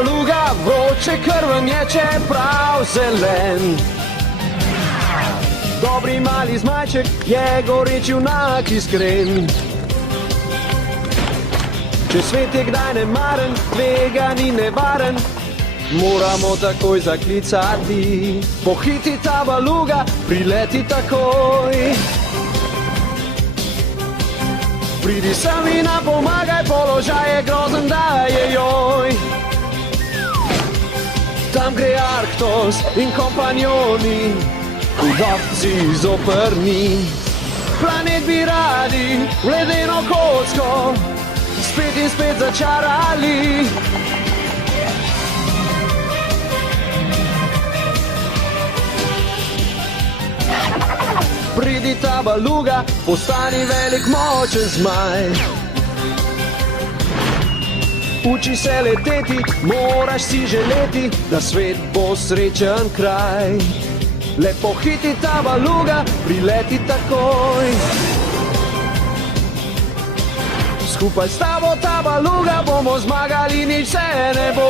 baluga, vroče krven je, čeprav zelen. Dobri mali zmajček je goreč junak iskren. Če svet je kdaj nemaren, tvega ni nevaren, moramo takoj zaklicati. Pohiti ta baluga, prileti takoj. Pridi sem in nam pomagaj, položaj je grozen, da je joj. Tam gre Arktos in kompanjoni, udavci zoprni. Planet bi radi v ledeno kocko spet in spet začarali. Pridi ta baluga, postani velik močen zmaj. Uči se leteti, moraš si želeti, da svet bo srečen kraj. Le pohiti ta baluga, prileti takoj. Skupaj s tabo ta baluga, bomo zmagali, nič se ne bo.